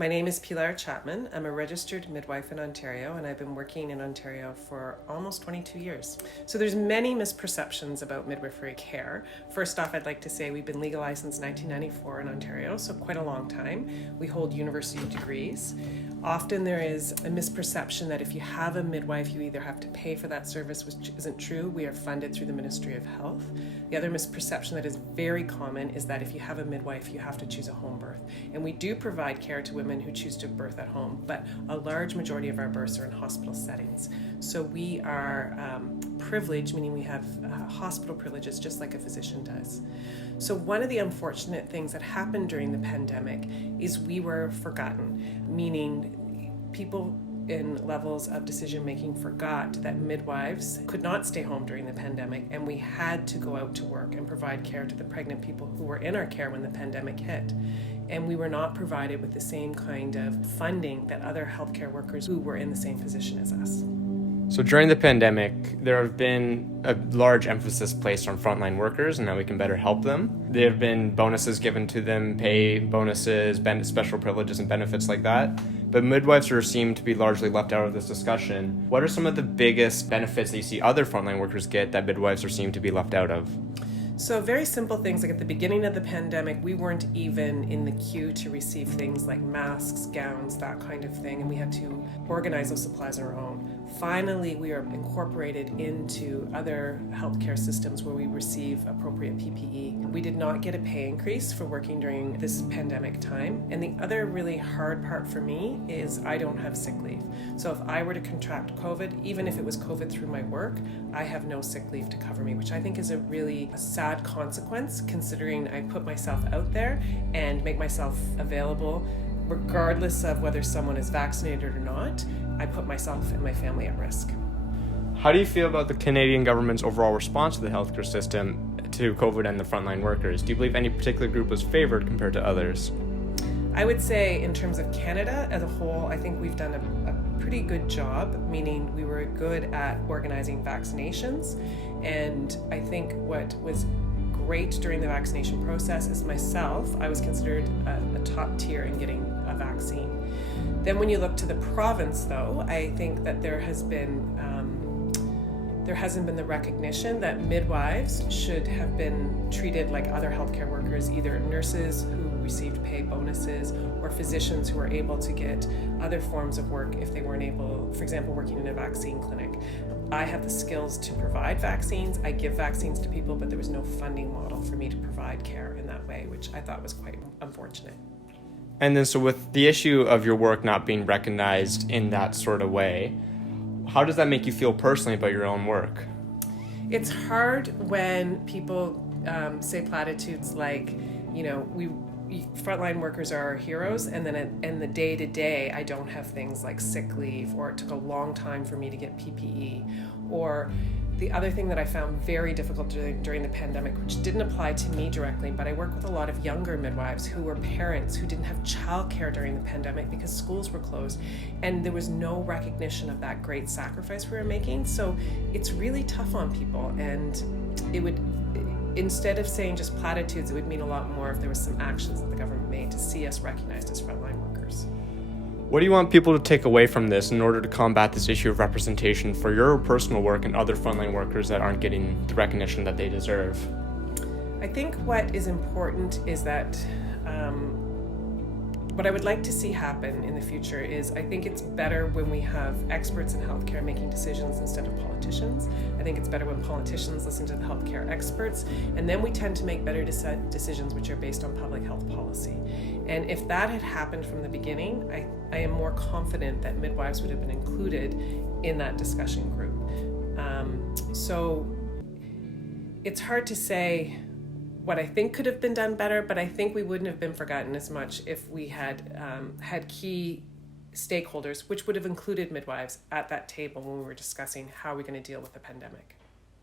My name is Pilar Chapman. I'm a registered midwife in Ontario, and I've been working in Ontario for almost 22 years. So there's many misperceptions about midwifery care. First off, I'd like to say we've been legalized since 1994 in Ontario, so quite a long time. We hold university degrees. Often there is a misperception that if you have a midwife, you either have to pay for that service, which isn't true. We are funded through the Ministry of Health. The other misperception that is very common is that if you have a midwife, you have to choose a home birth. And we do provide care to women who choose to birth at home, but a large majority of our births are in hospital settings. So we are privileged, meaning we have hospital privileges just like a physician does. So one of the unfortunate things that happened during the pandemic is we were forgotten, meaning people in levels of decision making forgot that midwives could not stay home during the pandemic, and we had to go out to work and provide care to the pregnant people who were in our care when the pandemic hit. And we were not provided with the same kind of funding that other healthcare workers who were in the same position as us. So during the pandemic, there have been a large emphasis placed on frontline workers and how we can better help them. There have been bonuses given to them, pay bonuses, special privileges and benefits like that. But midwives are seen to be largely left out of this discussion. What are some of the biggest benefits that you see other frontline workers get that midwives are seen to be left out of? So very simple things, like at the beginning of the pandemic, we weren't even in the queue to receive things like masks, gowns, that kind of thing, and we had to organize those supplies on our own. Finally, we are incorporated into other healthcare systems where we receive appropriate PPE. We did not get a pay increase for working during this pandemic time. And the other really hard part for me is I don't have sick leave. So if I were to contract COVID, even if it was COVID through my work, I have no sick leave to cover me, which I think is a really sad consequence, considering I put myself out there and make myself available regardless of whether someone is vaccinated or not. I put myself and my family at risk. How do you feel about the Canadian government's overall response to the healthcare system to COVID and the frontline workers? Do you believe any particular group was favored compared to others? I would say in terms of Canada as a whole, I think we've done a pretty good job, meaning we were good at organizing vaccinations. And I think what was great during the vaccination process is myself, I was considered a top tier in getting a vaccine. Then when you look to the province, though, I think that there hasn't been the recognition that midwives should have been treated like other healthcare workers, either nurses who received pay bonuses or physicians who were able to get other forms of work if they weren't able, for example, working in a vaccine clinic. I have the skills to provide vaccines. I give vaccines to people, but there was no funding model for me to provide care in that way, which I thought was quite unfortunate. And then so with the issue of your work not being recognized in that sort of way, how does that make you feel personally about your own work? It's hard when people say platitudes like, frontline workers are our heroes, and then in the day-to-day, I don't have things like sick leave, or it took a long time for me to get PPE, or the other thing that I found very difficult during the pandemic, which didn't apply to me directly, but I work with a lot of younger midwives who were parents who didn't have childcare during the pandemic because schools were closed, and there was no recognition of that great sacrifice we were making. So it's really tough on people, and it would, instead of saying just platitudes, it would mean a lot more if there was some actions that the government made to see us recognized as frontline workers. What do you want people to take away from this in order to combat this issue of representation for your personal work and other frontline workers that aren't getting the recognition that they deserve? I think what is important is that what I would like to see happen in the future is I think it's better when we have experts in healthcare making decisions instead of politicians. I think it's better when politicians listen to the healthcare experts, and then we tend to make better decisions which are based on public health policy. And if that had happened from the beginning, I am more confident that midwives would have been included in that discussion group. So it's hard to say what I think could have been done better, but I think we wouldn't have been forgotten as much if we had had key stakeholders, which would have included midwives, at that table when we were discussing how we're going to deal with the pandemic.